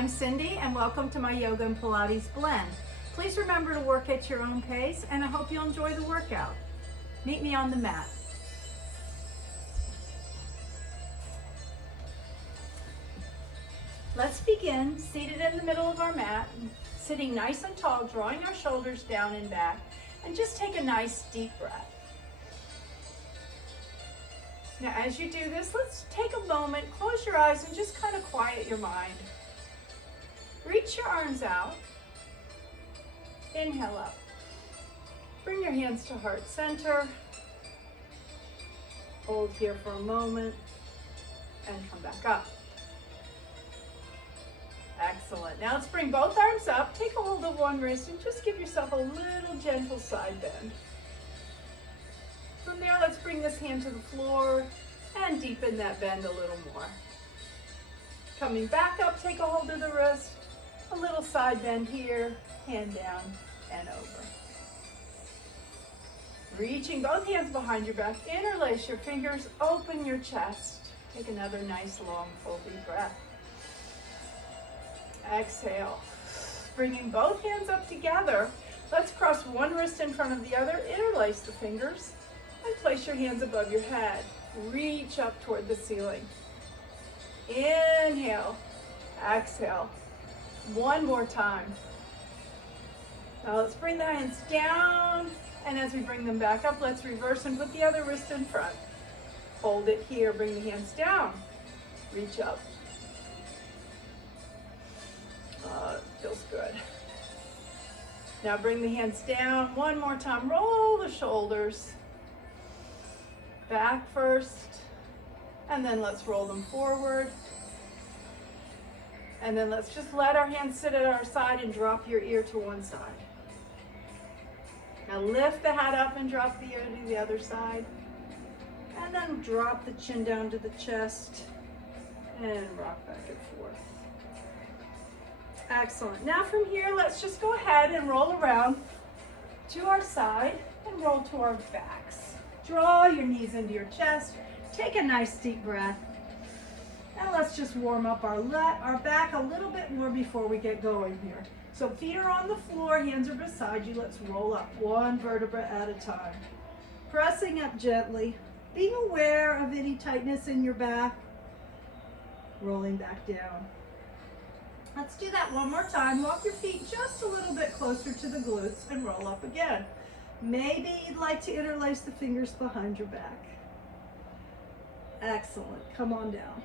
I'm Cindy and welcome to my Yoga and Pilates blend. Please remember to work at your own pace and I hope you'll enjoy the workout. Meet me on the mat. Let's begin seated in the middle of our mat, sitting nice and tall, drawing our shoulders down and back, and just take a nice deep breath. Now as you do this, let's take a moment, close your eyes and just kind of quiet your mind. Reach your arms out. Inhale up. Bring your hands to heart center. Hold here for a moment and come back up. Excellent. Now let's bring both arms up. Take a hold of one wrist and just give yourself a little gentle side bend. From there, let's bring this hand to the floor and deepen that bend a little more. Coming back up, take a hold of the wrist. A little side bend here, hand down and over. Reaching both hands behind your back, interlace your fingers, open your chest. Take another nice long full deep breath. Exhale. Bringing both hands up together, let's cross one wrist in front of the other, interlace the fingers, and place your hands above your head. Reach up toward the ceiling. Inhale, exhale. One more time. Now let's bring the hands down, and as we bring them back up, let's reverse and put the other wrist in front. Hold it here, bring the hands down, reach up. It feels good. Now bring the hands down, one more time, roll the shoulders. Back first, and then let's roll them forward. And then let's just let our hands sit at our side and drop your ear to one side. Now lift the head up and drop the ear to the other side. And then drop the chin down to the chest and rock back and forth. Excellent. Now from here, let's just go ahead and roll around to our side and roll to our backs. Draw your knees into your chest. Take a nice deep breath. And let's just warm up our back a little bit more before we get going here. So feet are on the floor, hands are beside you. Let's roll up one vertebra at a time. Pressing up gently, being aware of any tightness in your back. Rolling back down. Let's do that one more time. Walk your feet just a little bit closer to the glutes and roll up again. Maybe you'd like to interlace the fingers behind your back. Excellent. Come on down.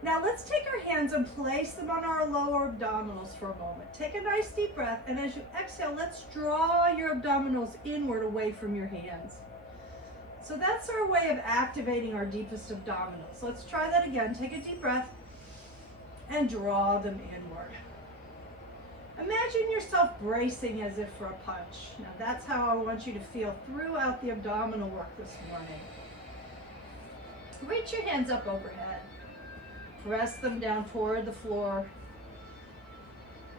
Now let's take our hands and place them on our lower abdominals for a moment. Take a nice deep breath, and as you exhale, let's draw your abdominals inward away from your hands. So that's our way of activating our deepest abdominals. Let's try that again. Take a deep breath and draw them inward. Imagine yourself bracing as if for a punch. Now that's how I want you to feel throughout the abdominal work this morning. Reach your hands up overhead. Press them down toward the floor.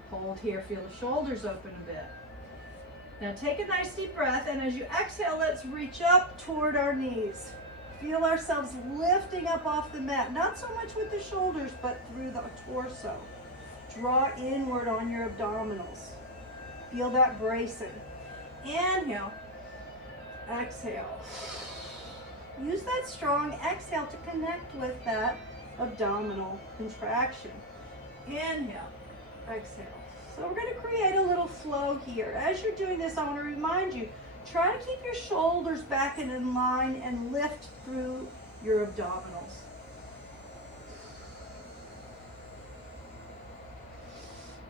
Hold here, feel the shoulders open a bit. Now take a nice deep breath, and as you exhale, let's reach up toward our knees. Feel ourselves lifting up off the mat, not so much with the shoulders, but through the torso. Draw inward on your abdominals. Feel that bracing. Inhale, exhale. Use that strong exhale to connect with that abdominal contraction. Inhale, exhale. So we're going to create a little flow here. As you're doing this, I want to remind you, try to keep your shoulders back and in line and lift through your abdominals.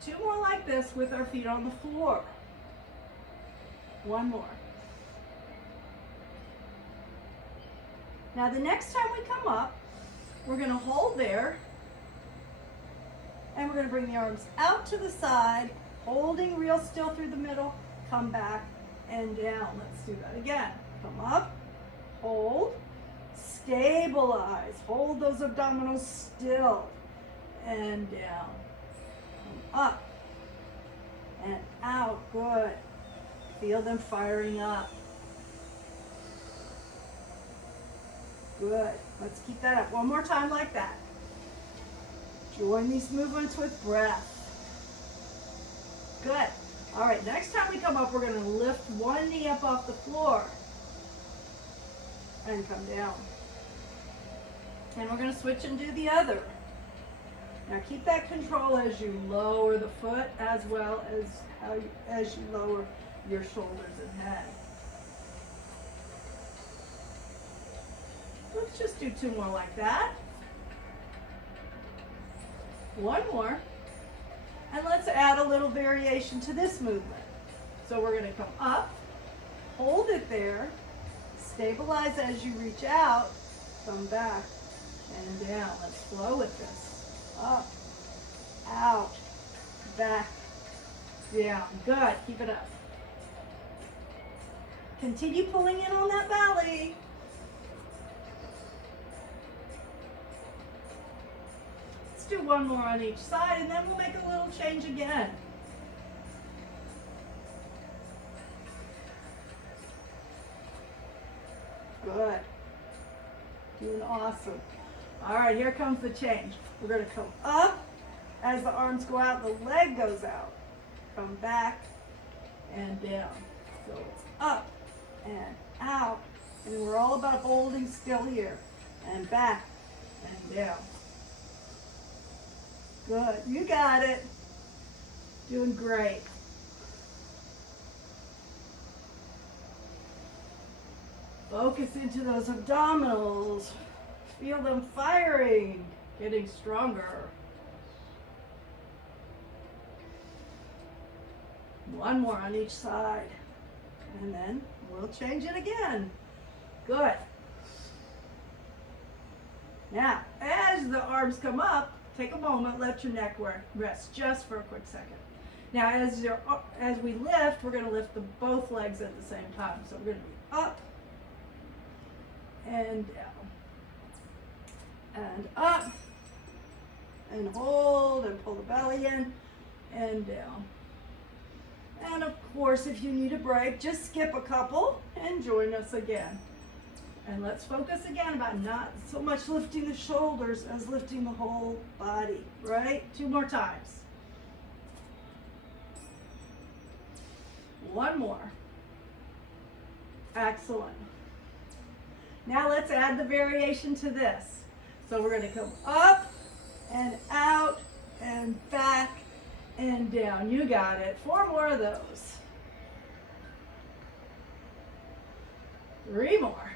Two more like this with our feet on the floor. One more. Now the next time we come up, we're going to hold there, and we're going to bring the arms out to the side, holding real still through the middle, come back and down. Let's do that again. Come up, hold, stabilize, hold those abdominals still, and down. Come up and out. Good. Feel them firing up. Good. Let's keep that up. One more time like that. Join these movements with breath. Good. All right, next time we come up, we're going to lift one knee up off the floor and come down. And we're going to switch and do the other. Now keep that control as you lower the foot as well as you lower your shoulders and head. Let's just do 2 more like that. 1 more. And let's add a little variation to this movement. So we're going to come up, hold it there, stabilize as you reach out, come back and down. Let's flow with this. Up, out, back, down. Good. Keep it up. Continue pulling in on that belly. Let's do 1 more on each side, and then we'll make a little change again. Good. Doing awesome. All right, here comes the change. We're going to come up. As the arms go out, the leg goes out. Come back and down. So it's up and out. And we're all about holding still here. And back and down. Good. You got it. Doing great. Focus into those abdominals. Feel them firing, getting stronger. 1 more on each side. And then we'll change it again. Good. Now, as the arms come up, take a moment, let your neck rest just for a quick second. Now, as we lift, we're going to lift both legs at the same time. So we're going to be up and down. And up, and hold, and pull the belly in, and down. And of course, if you need a break, just skip a couple and join us again. And let's focus again about not so much lifting the shoulders as lifting the whole body, right? 2 more times. 1 more. Excellent. Now let's add the variation to this. So we're going to come up and out and back and down. You got it. 4 more of those. 3 more.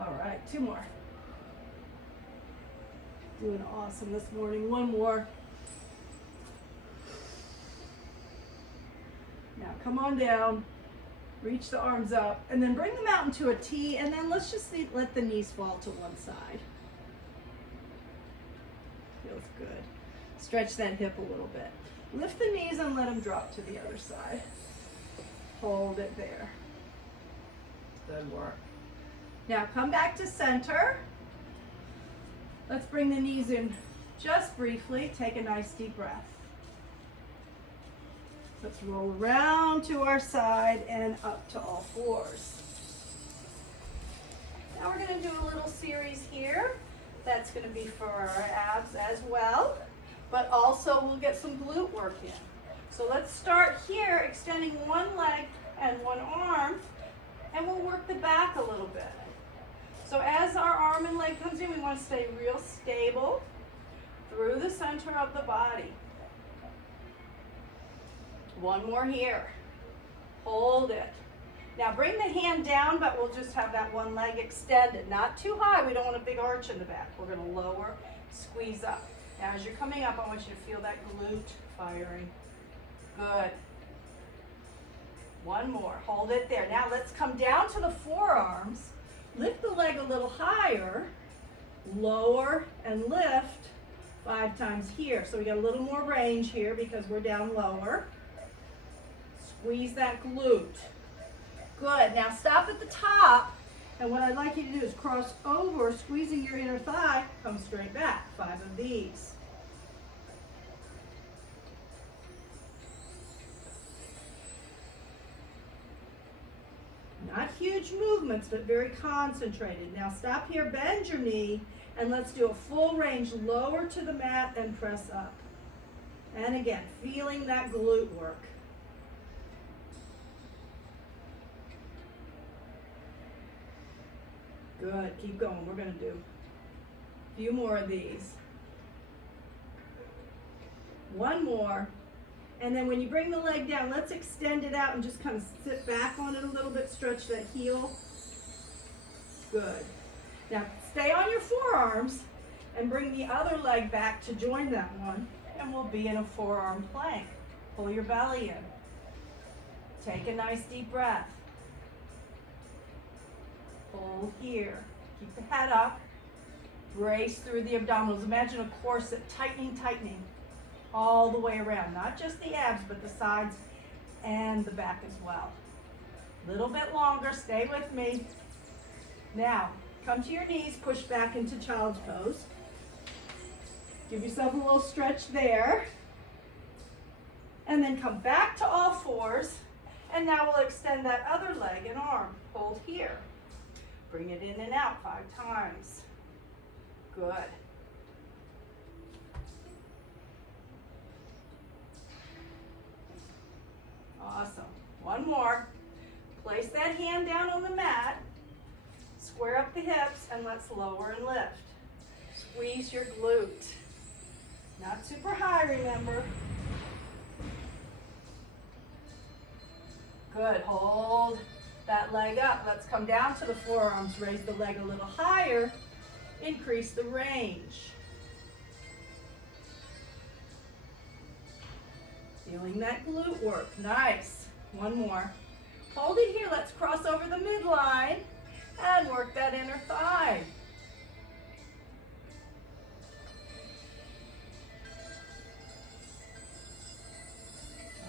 All right, 2 more. Doing awesome this morning. 1 more. Now come on down. Reach the arms up, and then bring them out into a T, and then let's just let the knees fall to one side. Feels good. Stretch that hip a little bit. Lift the knees and let them drop to the other side. Hold it there. Good work. Now come back to center. Let's bring the knees in just briefly. Take a nice deep breath. Let's roll around to our side and up to all 4s. Now we're going to do a little series here. That's going to be for our abs as well, but also we'll get some glute work in. So let's start here, extending 1 leg and 1 arm, and we'll work the back a little bit. So as our arm and leg comes in, we want to stay real stable through the center of the body. 1 more here. Hold it. Now bring the hand down, but we'll just have that 1 leg extended. Not too high. We don't want a big arch in the back. We're going to lower, squeeze up. Now as you're coming up, I want you to feel that glute firing. Good. 1 more. Hold it there. Now let's come down to the forearms. Lift the leg a little higher. Lower and lift 5 times here. So we got a little more range here because we're down lower. Squeeze that glute. Good. Now stop at the top. And what I'd like you to do is cross over, squeezing your inner thigh, come straight back. 5 of these. Not huge movements, but very concentrated. Now stop here, bend your knee, and let's do a full range, lower to the mat and press up. And again, feeling that glute work. Good, keep going. We're gonna do a few more of these. One more. And then when you bring the leg down, let's extend it out and just kind of sit back on it a little bit, stretch that heel. Good. Now stay on your forearms and bring the other leg back to join that one, and we'll be in a forearm plank. Pull your belly in. Take a nice deep breath. Pull here. Keep the head up. Brace through the abdominals. Imagine a corset, tightening, tightening. All the way around, not just the abs, but the sides and the back as well. A little bit longer, stay with me. Now, come to your knees, push back into child's pose. Give yourself a little stretch there. And then come back to all fours. And now we'll extend that other leg and arm. Hold here. Bring it in and out 5 times. Good. Awesome. One more. Place that hand down on the mat. Square up the hips and let's lower and lift. Squeeze your glute. Not super high, remember. Good. Hold that leg up. Let's come down to the forearms. Raise the leg a little higher. Increase the range. Feeling that glute work. Nice. One more. Hold it here. Let's cross over the midline and work that inner thigh.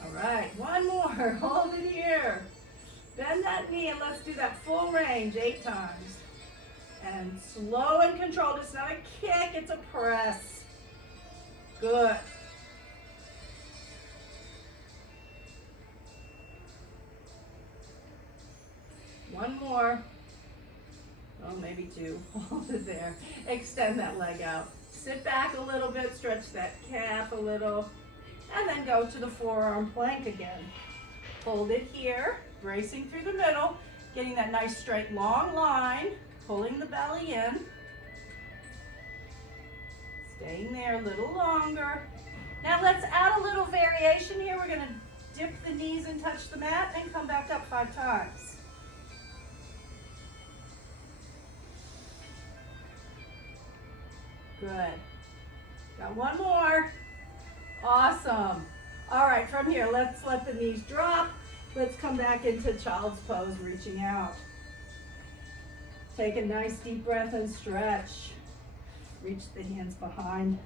All right. One more. Hold it here. Bend that knee and let's do that full range 8 times. And slow and controlled. It's not a kick, it's a press. Good. One more. Oh, maybe 2. Hold it there. Extend that leg out. Sit back a little bit, stretch that calf a little, and then go to the forearm plank again. Hold it here, bracing through the middle, getting that nice straight long line, pulling the belly in. Staying there a little longer. Now let's add a little variation here. We're gonna dip the knees and touch the mat and come back up 5 times. Good. Got one more. Awesome. All right, from here, let's let the knees drop. Let's come back into child's pose, reaching out. Take a nice deep breath and stretch. Reach the hands behind.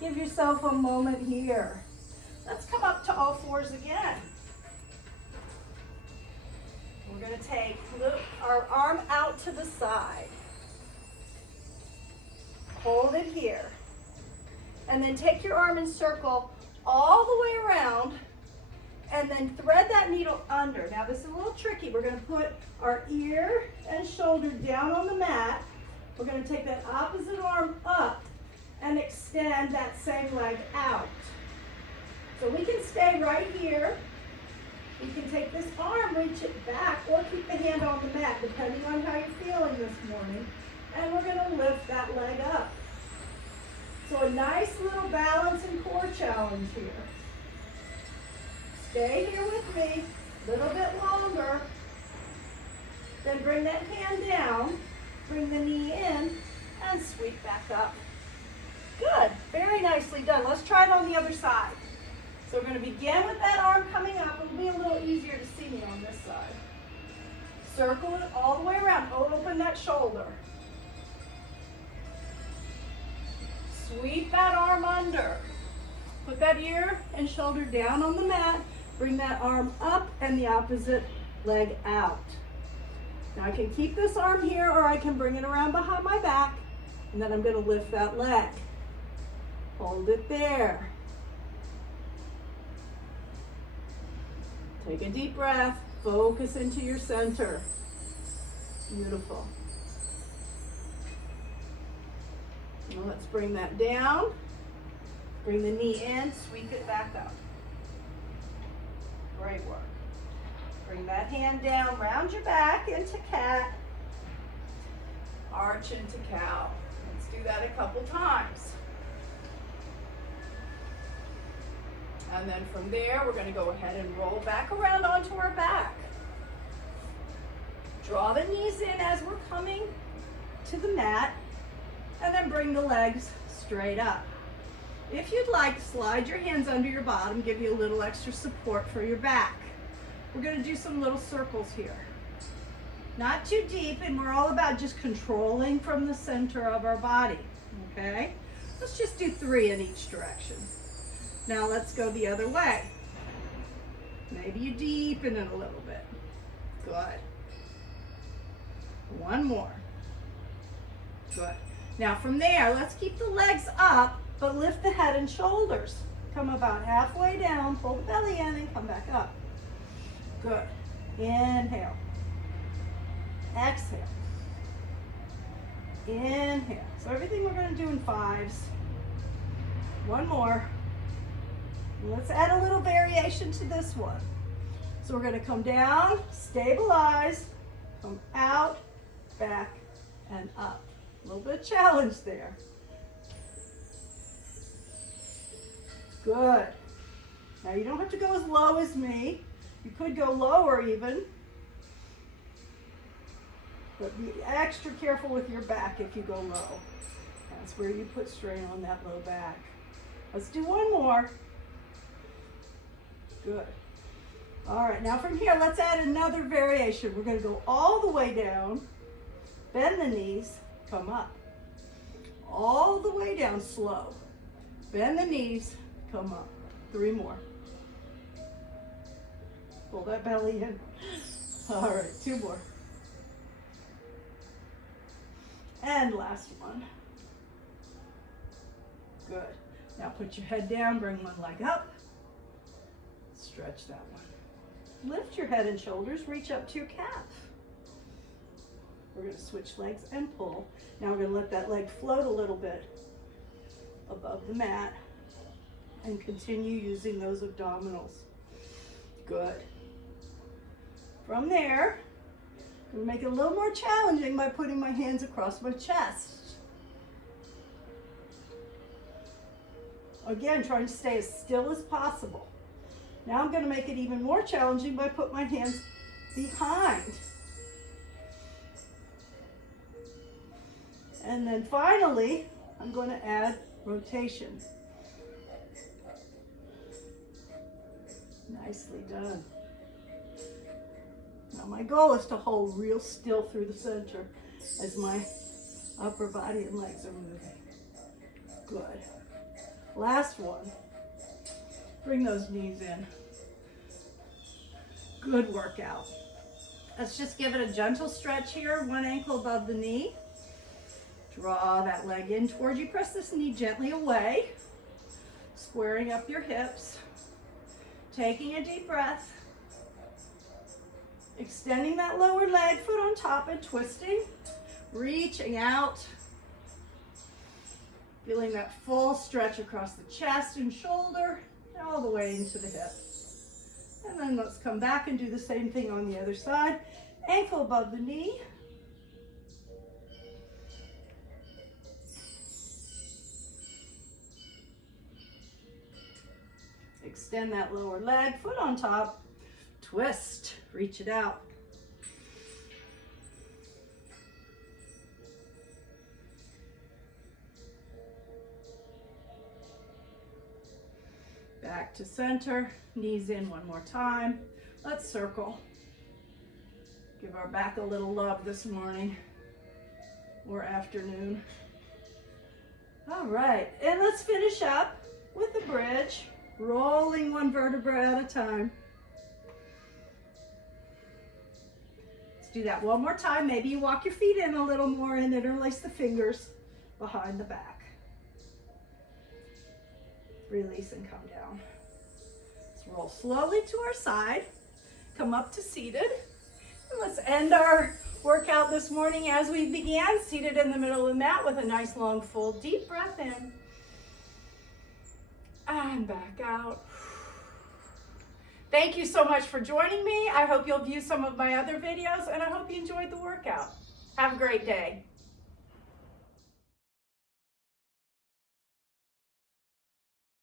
Give yourself a moment here. Let's come up to all fours again. We're going to take our arm out to the side. Hold it here. And then take your arm and circle all the way around and then thread that needle under. Now this is a little tricky. We're going to put our ear and shoulder down on the mat. We're going to take that opposite arm up and extend that same leg out. So we can stay right here. We can take this arm, reach it back, or keep the hand on the mat, depending on how you're feeling this morning. And we're going to lift that leg up. So a nice little balance and core challenge here. Stay here with me, a little bit longer. Then bring that hand down, bring the knee in, and sweep back up. Good, very nicely done. Let's try it on the other side. So we're going to begin with that arm coming up. It'll be a little easier to see me on this side. Circle it all the way around. Open that shoulder. Sweep that arm under. Put that ear and shoulder down on the mat. Bring that arm up and the opposite leg out. Now I can keep this arm here or I can bring it around behind my back, and then I'm going to lift that leg. Hold it there. Take a deep breath. Focus into your center. Beautiful. Now let's bring that down. Bring the knee in, sweep it back up. Great work. Bring that hand down, round your back into cat. Arch into cow. Let's do that a couple times. And then from there, we're going to go ahead and roll back around onto our back. Draw the knees in as we're coming to the mat, and then bring the legs straight up. If you'd like, slide your hands under your bottom, give you a little extra support for your back. We're going to do some little circles here. Not too deep, and we're all about just controlling from the center of our body, okay? Let's just do 3 in each direction. Now let's go the other way. Maybe you deepen it a little bit. Good. One more. Good. Now from there, let's keep the legs up, but lift the head and shoulders. Come about halfway down, pull the belly in, and come back up. Good. Inhale. Exhale. Inhale. So everything we're going to do in 5s. One more. Let's add a little variation to this one. So we're going to come down, stabilize, come out, back, and up. A little bit of challenge there. Good. Now you don't have to go as low as me. You could go lower even. But be extra careful with your back if you go low. That's where you put strain on that low back. Let's do one more. Good. All right, now from here, let's add another variation. We're going to go all the way down, bend the knees, come up. All the way down, slow. Bend the knees, come up. 3 more. Pull that belly in. All right, 2 more. And last one. Good. Now put your head down, bring one leg up. Stretch that one. Lift your head and shoulders, reach up to your calf. We're going to switch legs and pull. Now we're going to let that leg float a little bit above the mat and continue using those abdominals. Good. From there, I'm going to make it a little more challenging by putting my hands across my chest. Again, trying to stay as still as possible. Now I'm going to make it even more challenging by putting my hands behind. And then finally, I'm going to add rotation. Nicely done. Now my goal is to hold real still through the center as my upper body and legs are moving. Good. Last one. Bring those knees in. Good workout. Let's just give it a gentle stretch here. One ankle above the knee. Draw that leg in towards you. Press this knee gently away. Squaring up your hips. Taking a deep breath. Extending that lower leg, foot on top and twisting. Reaching out. Feeling that full stretch across the chest and shoulder. All the way into the hip. And then let's come back and do the same thing on the other side. Ankle above the knee. Extend that lower leg, foot on top. Twist, reach it out. Back to center, knees in one more time. Let's circle. Give our back a little love this morning or afternoon. All right, and let's finish up with the bridge, rolling one vertebra at a time. Let's do that one more time. Maybe you walk your feet in a little more and interlace the fingers behind the back. Release and come down. Let's roll slowly to our side. Come up to seated. And let's end our workout this morning as we began, seated in the middle of the mat with a nice long full deep breath in. And back out. Thank you so much for joining me. I hope you'll view some of my other videos, and I hope you enjoyed the workout. Have a great day.